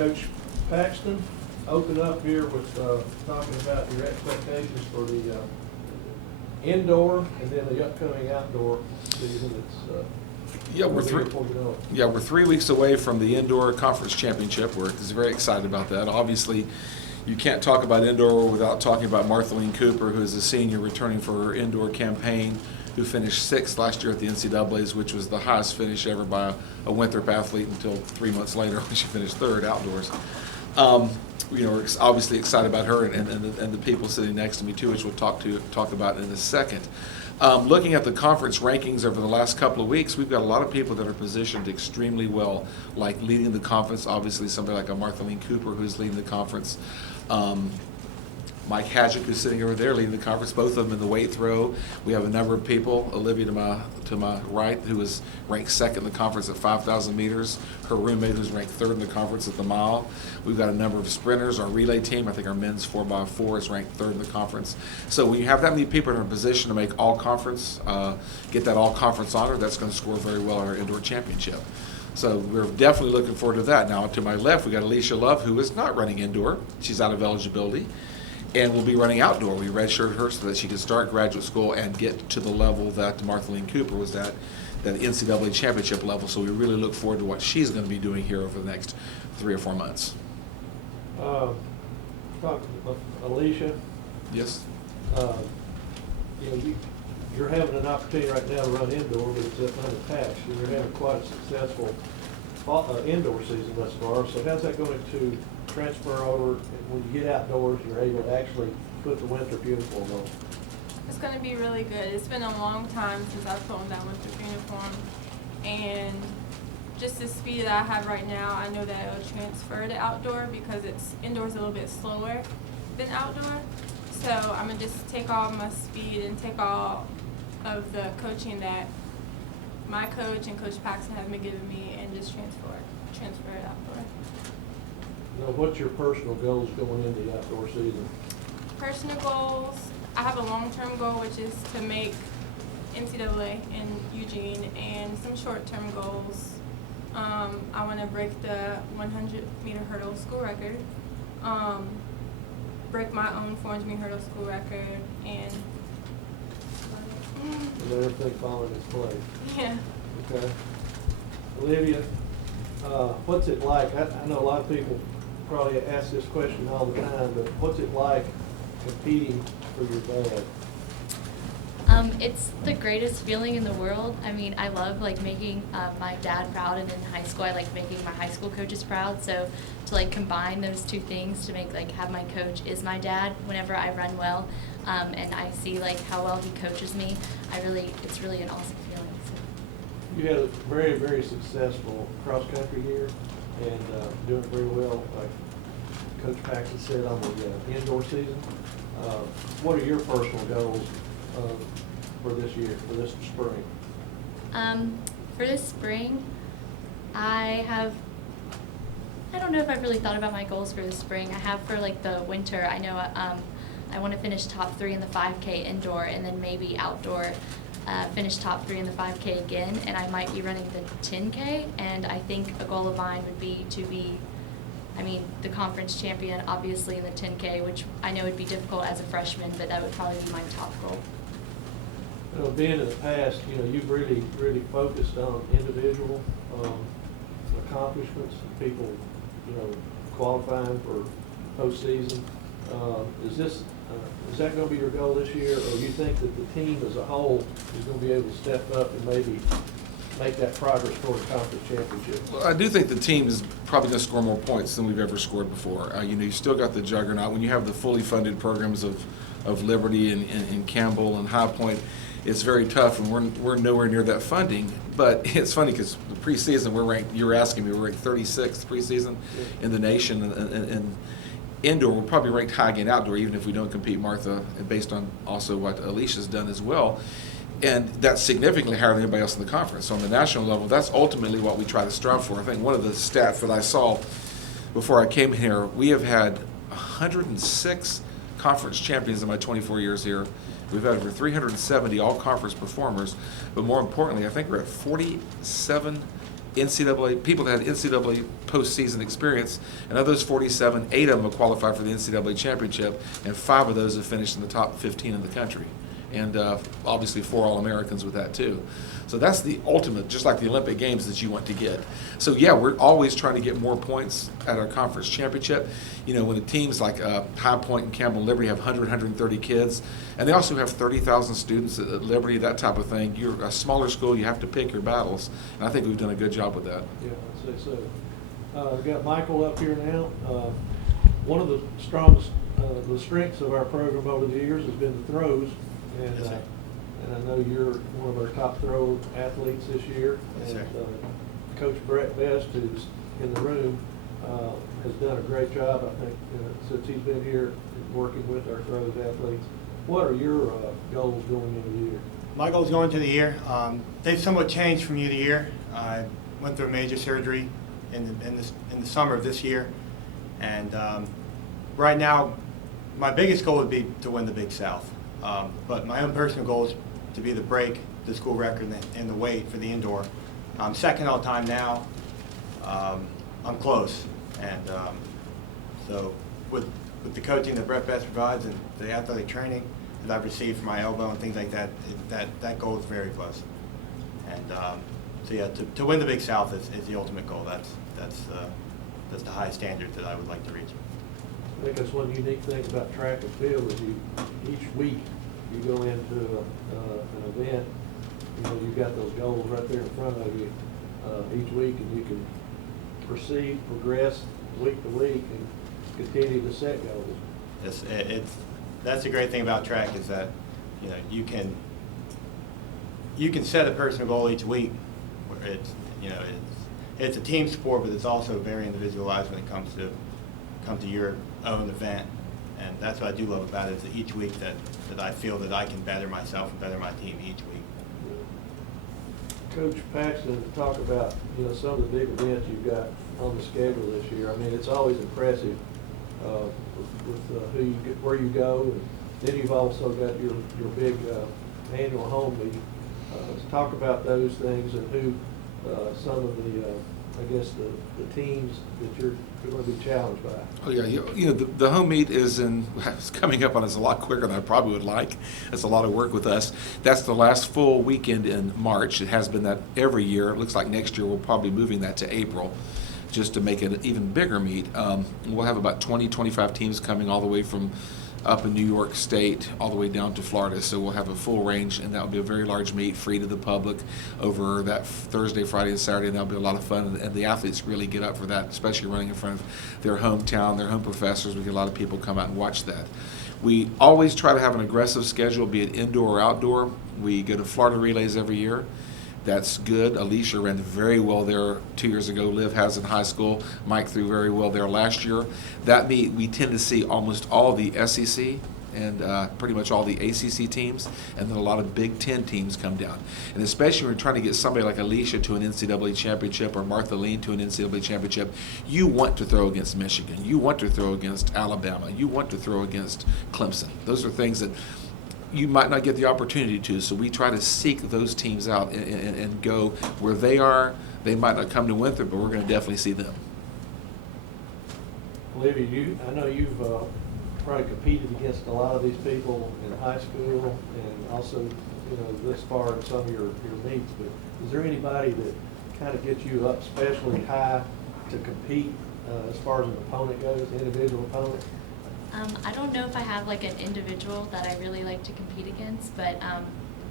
Coach Paxton, open up here with talking about your expectations for the indoor and then the upcoming outdoor season. It's Yeah, we're we're 3 weeks away from the indoor conference championship. We're very excited about that. Obviously, you can't talk about indoor without talking about Marthaline Cooper, who is a senior returning for her indoor campaign, who finished 6th last year at the NCAA's, which was the highest finish ever by a Winthrop athlete until 3 months later when she finished 3rd outdoors. We're obviously excited about her and the people sitting next to me too, which we'll talk about in a second. Looking at the conference rankings over the last couple of weeks, we've got a lot of people that are positioned extremely well, like leading the conference. Obviously, somebody like a Marthaline Cooper who's leading the conference. Mike Hadjick, who's sitting over there leading the conference, both of them in the weight throw. We have a number of people, Olivia to my right, who is ranked 2nd in the conference at 5,000 meters. Her roommate, who's ranked 3rd in the conference at the mile. We've got a number of sprinters. Our relay team, I think our men's 4x4 is ranked 3rd in the conference. So when you have that many people in a position to make all conference, get that all conference honor, that's going to score very well at our indoor championship. So we're definitely looking forward to that. Now to my left, we got Alicia Love, who is not running indoor. She's out of eligibility. And will be running outdoor. We redshirted her so that she could start graduate school and get to the level that Marthaline Cooper was at, that NCAA championship level. So we really look forward to what she's going to be doing here over the next 3 or 4 months. Alicia. Yes. You're having an opportunity right now to run indoor, but it's up unattached. And you're having quite a successful indoor season thus far. So how's that going to transfer over, and when you get outdoors, you're able to actually put the Winthrop uniform on? It's going to be really good. It's been a long time since I've put on that Winthrop uniform, and just the speed that I have right now, I know that it'll transfer to outdoor because it's indoors a little bit slower than outdoor. So I'm going to just take all my speed and take all of the coaching that my coach and Coach Paxton have been giving me and just transfer it outdoor. Now, what's your personal goals going into the outdoor season? Personal goals, I have a long-term goal, which is to make NCAA in Eugene, and some short-term goals. I want to break the 100-meter hurdle school record, break my own 400-meter hurdle school record, and let everything fall in its place. Yeah. Okay. Olivia, what's it like? I know a lot of people probably ask this question all the time, but what's it like competing for your dad? It's the greatest feeling in the world. I mean, I love making my dad proud, and in high school I like making my high school coaches proud. So to combine those two things, to make have my coach is my dad whenever I run well, and I see how well he coaches me, it's really an awesome feeling. So. You had a very, very successful cross-country year and doing very well, like Coach Paxton said, on the indoor season. What are your personal goals for this year, for this spring? For this spring, I don't know if I've really thought about my goals for this spring. I have for the winter, I know I want to finish top 3 in the 5K indoor, and then maybe outdoor finish top 3 in the 5K again, and I might be running the 10K, and I think a goal of mine would be to be, the conference champion, obviously, in the 10K, which I know would be difficult as a freshman, but that would probably be my top goal. Being in the past, you've really, really focused on individual accomplishments, people, qualifying for postseason. Is that going to be your goal this year, or you think that the team as a whole is going to be able to step up and maybe make that progress toward a conference championship? Well, I do think the team is probably going to score more points than we've ever scored before. You still got the juggernaut. When you have the fully funded programs of Liberty and Campbell and High Point, it's very tough, and we're nowhere near that funding. But it's funny because the preseason we're ranked. You were asking me, we're ranked 36th preseason in the nation, and indoor we're probably ranked high again outdoor, even if we don't compete, Martha, based on also what Alicia's done as well. And that's significantly higher than anybody else in the conference. So on the national level, that's ultimately what we try to strive for. I think one of the stats that I saw before I came here, we have had 106 conference champions in my 24 years here. We've had over 370 all-conference performers, but more importantly, I think we're at 47 NCAA, people that had NCAA postseason experience, and of those 47, 8 of them have qualified for the NCAA championship, and 5 of those have finished in the top 15 in the country. And obviously 4 All-Americans with that too. So that's the ultimate, just like the Olympic Games, that you want to get. So yeah, we're always trying to get more points at our conference championship. You know, when the teams like High Point and Campbell and Liberty have 100, 130 kids, and they also have 30,000 students at Liberty, that type of thing. You're a smaller school, you have to pick your battles, and I think we've done a good job with that. Yeah, I'd say so. We've got Michael up here now. One of the strongest, the strengths of our program over the years has been the throws. And, Yes, sir. and I know you're one of our top throw athletes this year. Yes, sir. And Coach Brett Best, who's in the room, has done a great job, I think, since he's been here working with our throws athletes. What are your goals going into the year? My goals going into the year, they've somewhat changed from year to year. I went through a major surgery in the summer of this year, and right now, my biggest goal would be to win the Big South. But my own personal goal is to be the break the school record in the weight for the indoor. I'm second all time now. I'm close, and so with the coaching that Brett Best provides and the athletic training that I've received for my elbow and things like that, that goal is very close. And so yeah, to win the Big South is the ultimate goal. That's the high standard that I would like to reach. I think that's one unique thing about track and field is each week you go into an event, you know, you've got those goals right there in front of you each week, and you can proceed, progress week to week, and continue to set goals. That's the great thing about track is that, you know, you can set a personal goal each week. Where it's a team sport, but it's also very individualized when it comes to your own event. And that's what I do love about it, is that each week that I feel that I can better myself and better my team each week. Coach Paxton, talk about, you know, some of the big events you've got on the schedule this year. I mean, it's always impressive with who you get, where you go, and then you've also got your big annual home meeting. Let's talk about those things and who some of the I guess the teams that you're going to be challenged by. Oh yeah, you know the home meet it's coming up on us a lot quicker than I probably would like. It's a lot of work with us. That's the last full weekend in March. It has been that every year. It looks like next year we'll probably be moving that to April, just to make it an even bigger meet. We'll have about 20, 25 teams coming all the way from up in New York State all the way down to Florida. So we'll have a full range, and that will be a very large meet, free to the public over that Thursday, Friday, and Saturday, and that'll be a lot of fun. And the athletes really get up for that, especially running in front of their hometown, their home professors. We get a lot of people come out and watch that. We always try to have an aggressive schedule, be it indoor or outdoor. We go to Florida Relays every year. That's good. Alicia ran very well there 2 years ago. Liv has in high school. Mike threw very well there last year. That meet, we tend to see almost all the SEC and pretty much all the ACC teams, and then a lot of Big Ten teams come down. And especially when you're trying to get somebody like Alicia to an NCAA championship or Martha Lean to an NCAA championship, you want to throw against Michigan. You want to throw against Alabama. You want to throw against Clemson. Those are things that you might not get the opportunity to, so we try to seek those teams out and go where they are. They might not come to Winthrop, but we're going to definitely see them. Olivia, I know you've probably competed against a lot of these people in high school and also, you know, this far in some of your meets, but is there anybody that kind of gets you up especially high to compete as far as an opponent goes, individual opponent? I don't know if I have like an individual that I really like to compete against, but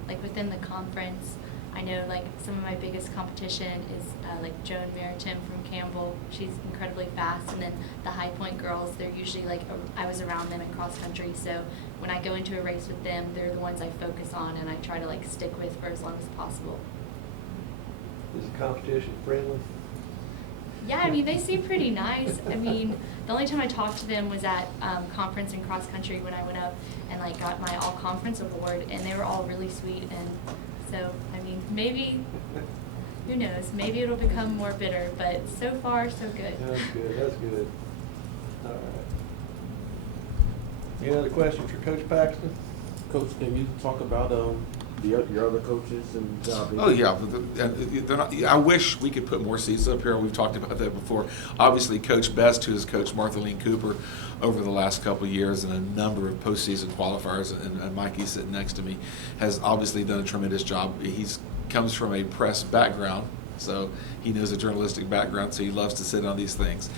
like within the conference, I know like some of my biggest competition is like Joan Meriton from Campbell. She's incredibly fast, and then the High Point girls, they're usually like, I was around them in cross country, so when I go into a race with them, they're the ones I focus on and I try to like stick with for as long as possible. Is the competition friendly? Yeah, I mean, they seem pretty nice. I mean, the only time I talked to them was at conference and cross country when I went up and like got my all conference award, and they were all really sweet. And so, I mean, maybe, who knows, maybe it'll become more bitter, but so far, so good. That's good, that's good. All right. Any other questions for Coach Paxton? Coach, can you talk about your other coaches and job? Oh, yeah, they're not, I wish we could put more seats up here. We've talked about that before. Obviously, Coach Best, who has coached Martha Lee Cooper over the last couple of years and a number of postseason qualifiers, and Mikey sitting next to me, has obviously done a tremendous job. He's comes from a press background, so he knows a journalistic background, so he loves to sit on these things.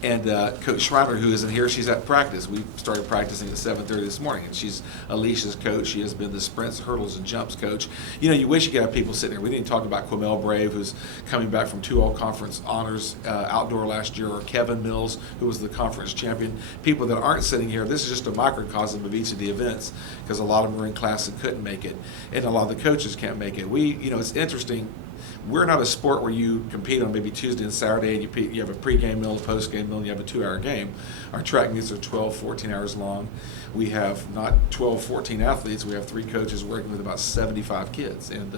And Coach Schreiner, who isn't here, she's at practice. We started practicing at 7:30 this morning, and she's Alicia's coach. She has been the sprints, hurdles, and jumps coach. You know, you wish you could have people sitting here. We didn't talk about Quamel Brave, who's coming back from 2 all-conference honors outdoor last year, or Kevin Mills, who was the conference champion. People that aren't sitting here, this is just a microcosm of each of the events, because a lot of them were in class and couldn't make it, and a lot of the coaches can't make it. It's interesting. We're not a sport where you compete on maybe Tuesday and Saturday, and you have a pregame meal, a postgame meal, and you have a 2-hour game. Our track meets are 12, 14 hours long. We have not 12, 14 athletes. We have 3 coaches working with about 75 kids, and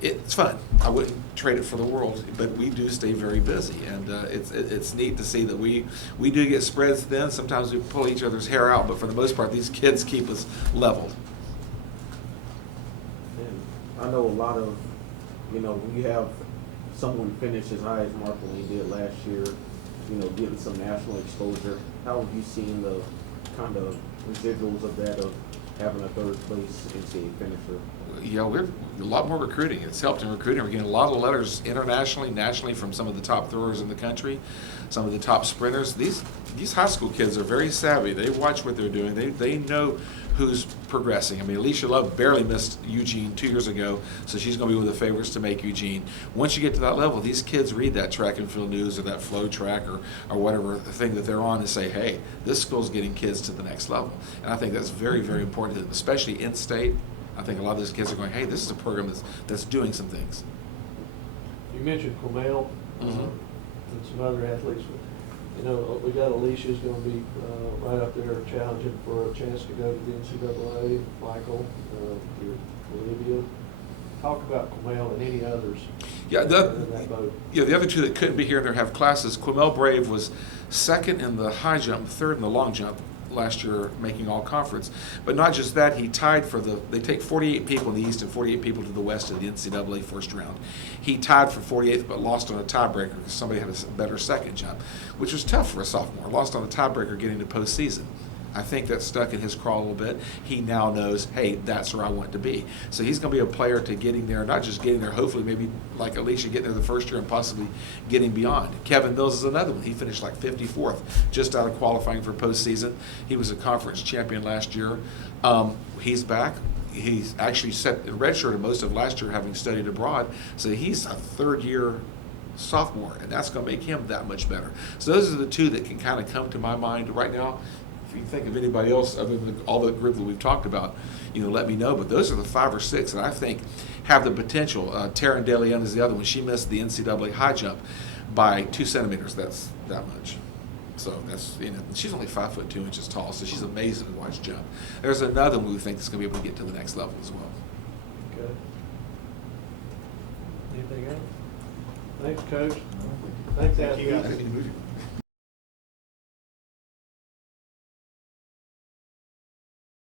it's fun. I wouldn't trade it for the world, but we do stay very busy, and it's neat to see that we do get spreads thin. Sometimes we pull each other's hair out, but for the most part, these kids keep us leveled. And I know a lot of, when you have someone finish as high as Martha Lee did last year, getting some national exposure, how have you seen the kind of residuals of that, of having a third place NCAA finisher? Yeah, we're a lot more recruiting. It's helped in recruiting. We're getting a lot of letters internationally, nationally, from some of the top throwers in the country, some of the top sprinters. These high school kids are very savvy. They watch what they're doing. They know who's progressing. I mean, Alicia Love barely missed Eugene 2 years ago, so she's going to be one of the favorites to make Eugene. Once you get to that level, these kids read that track and field news or that flow track or whatever thing that they're on and say, hey, this school's getting kids to the next level. And I think that's very, very important, to them, especially in state. I think a lot of those kids are going, hey, this is a program that's doing some things. You mentioned Quamel and some other athletes. We got Alicia's going to be right up there challenging for a chance to go to the NCAA. Michael, Olivia. Talk about Quamel and any others. Yeah, in that boat. The other 2 that couldn't be here and have classes. Quamel Brave was 2nd in the high jump, 3rd in the long jump last year, making all conference. But not just that, he tied for they take 48 people in the East and 48 people to the West of the NCAA first round. He tied for 48th, but lost on a tiebreaker because somebody had a better second jump, which was tough for a sophomore. Lost on a tiebreaker getting to postseason. I think that stuck in his craw a little bit. He now knows, hey, that's where I want to be. So he's going to be a player to getting there, not just getting there, hopefully maybe like Alicia getting there the first year and possibly getting beyond. Kevin Mills is another one. He finished like 54th, just out of qualifying for postseason. He was a conference champion last year. He's back. He's actually set redshirted most of last year, having studied abroad. So he's a 3rd-year sophomore, and that's going to make him that much better. So those are the 2 that can kind of come to my mind right now. If you think of anybody else other than all the group that we've talked about, let me know. But those are the 5 or 6 that I think have the potential. Taryn DeLeon is the other one. She missed the NCAA high jump by 2 centimeters. That's that much. So that's, she's only 5'2" tall, so she's amazing to watch jump. There's another one we think is going to be able to get to the next level as well. Okay. Anything else? Thanks, Coach. Thanks, Thank you, athletes. guys.